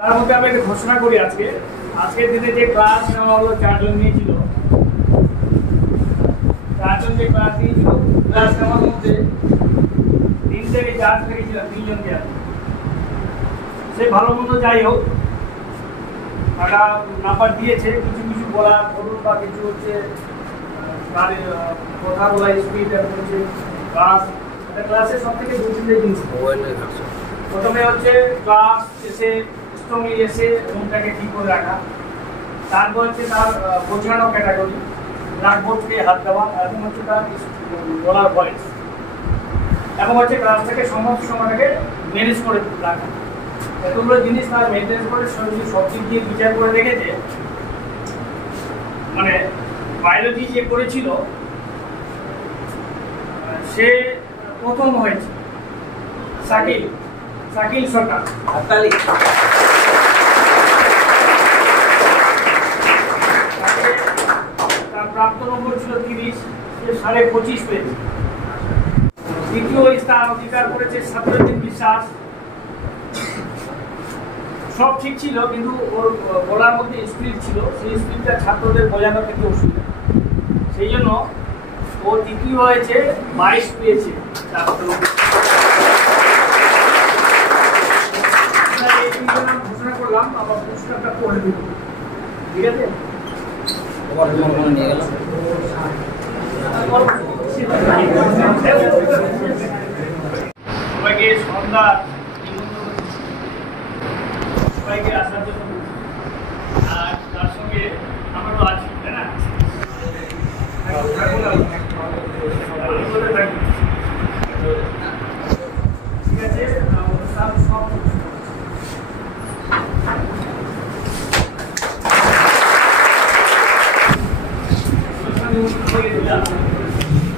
তার মধ্যে আমি একটা ঘোষণা করি আজকের দিনে যে ক্লাস নেওয়া হলো 4 জন নিয়েছিল, 4 জন যে ক্লাস নিয়েছিল, ক্লাস নেওয়ার মধ্যে 3 থেকে 4 থেকে 3 জনকে আছে। সে ভালো মন্দ যাই হোক, একটা নাম্বার দিয়েছে, কিছু কিছু বলা বলুন বা কিছু হচ্ছে কথা বলা স্পিড হচ্ছে ক্লাসের সব থেকে দুই জিনিস। প্রথমে হচ্ছে ক্লাস এসে স্ট্রংলি এসে রুমটাকে ঠিক করে রাখা, তারপর হচ্ছে তার বোঝানো ক্যাটাগরি, ব্ল্যাকবোর্ডকে হাত দেওয়া, এবং হচ্ছে তার বলার ভয়েস, এবং হচ্ছে ক্লাসটাকে সমস্ত সময়টাকে ম্যানেজ করে রাখা। এতগুলো জিনিস তার মেনটেন করে সব দিক দিয়ে বিচার করে রেখেছে। মানে বায়োলজি যে করেছিল সে প্রথম হয়েছে শাকিল সরকার। তার প্রাপ্ত নম্বর ছিল 30, সে 25.5 পেয়েছে। দ্বিতীয় স্থান অধিকার করেছে সাতরুদ্দিন বিশ্বাস। সব ঠিক ছিল, কিন্তু ওর বলার মধ্যে স্পিড ছিল, সেই স্পিডটা ছাত্রদের বোঝানোর ক্ষেত্রে অসুবিধা, সেই জন্য ও তৃতীয় হয়েছে, 22 পেয়েছে। ঘোষণা করলাম, আমার পুরস্কারটা করে দিব, ঠিক আছে? সবাইকে সন্ধ্যা সবাইকে আসার জন্য, আর তার সঙ্গে আমারও আছি, তাই না? ঠিক আছে, সব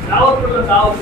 দাওয়াত করলাম, দাওয়াত